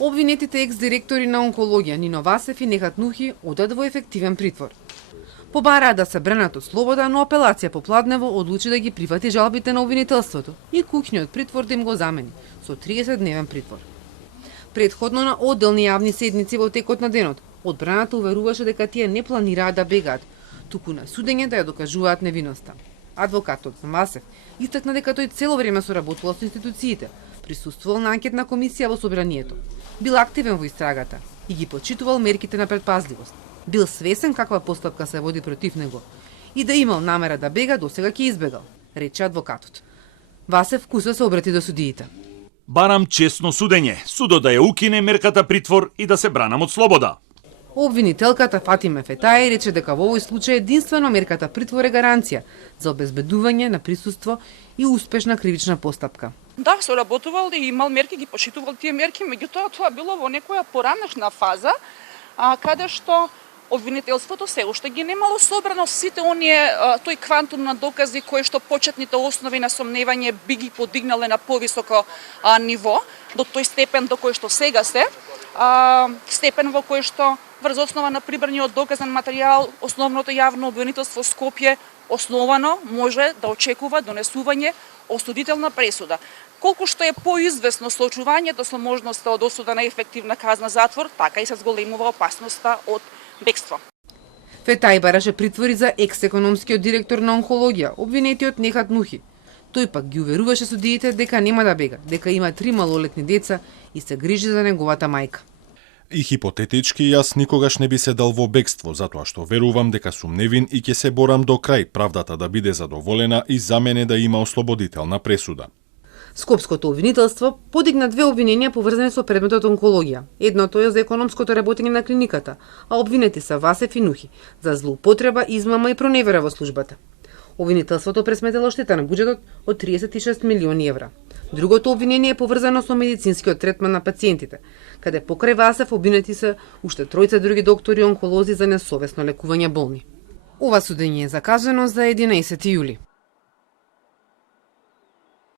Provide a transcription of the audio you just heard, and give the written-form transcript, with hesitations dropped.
Обвинетите екс-директори на онкологија Нино Васев и Нехат Нухи одат во ефективен притвор. Побараа да се бренат од слобода, но апелација по Пладнево одлучи да ги прифати жалбите на обвинителството и куќниот притвор да им го замени со 30-дневен притвор. Предходно на одделни јавни седници во текот на денот, одбраната уверуваше дека тие не планираат да бегаат, туку на судење да ја докажуваат невиноста. Адвокатот Васев истакна дека тој цело време соработувал со институциите, присуствувал на анкетна комисија во собранието, бил активен во истрагата и ги почитувал мерките на предпазливост. Бил свесен каква постапка се води против него и да имал намера да бега, досега ќе избегал, рече адвокатот. Васев куса се обрати до судиите. Барам честно судење, судот да ја укине мерката притвор и да се бранам од слобода. Обвинителката Фатиме Фетаи рече дека во овој случај единствено мерката притвор е гаранција за обезбедување на присуство и успешна кривична постапка. Да, соработувал и имал мерки, ги почитувал тие мерки, меѓутоа тоа било во некоја поранешна фаза, каде што обвинителството се уште ги немало собрано сите тој квантум на докази кои што почетните основи на сомневање би ги подигнале на повисоко ниво, до тој степен до кој што сега се, степен во кој што врз основа на прибраниот доказен материјал основното јавно обвинителство Скопје основано може да очекува донесување осудителна пресуда. Колку што е поизвестно соочувањето со можноста од осуда на ефективна казна затвор, така и се зголемува опасноста од бегство. Фетаи бараше притвори за екс-економскиот директор на онкологија, обвинетиот Нехат Нухи. Тој пак ги уверуваше судиите дека нема да бега, дека има 3 малолетни деца и се грижи за неговата мајка. И хипотетички јас никогаш не би се дал во бегство, затоа што верувам дека сум невин и ќе се борам до крај правдата да биде задоволена и за мене да има ослободителна пресуда. Скопското обвинителство подигна 2 обвиненија поврзани со предметот онкологија. Едното е за економското работење на клиниката, а обвинети се Васев и Нухи за злоупотреба, измама и проневера во службата. Обвинителството пресметало штета на буџетот од 36 милиони евра. Другото обвинение е поврзано со медицинскиот третман на пациентите, каде покрај Васев обвинети се уште 3 други доктори онколози за несовесно лекување болни. Ова судење е закажано за 11 јули.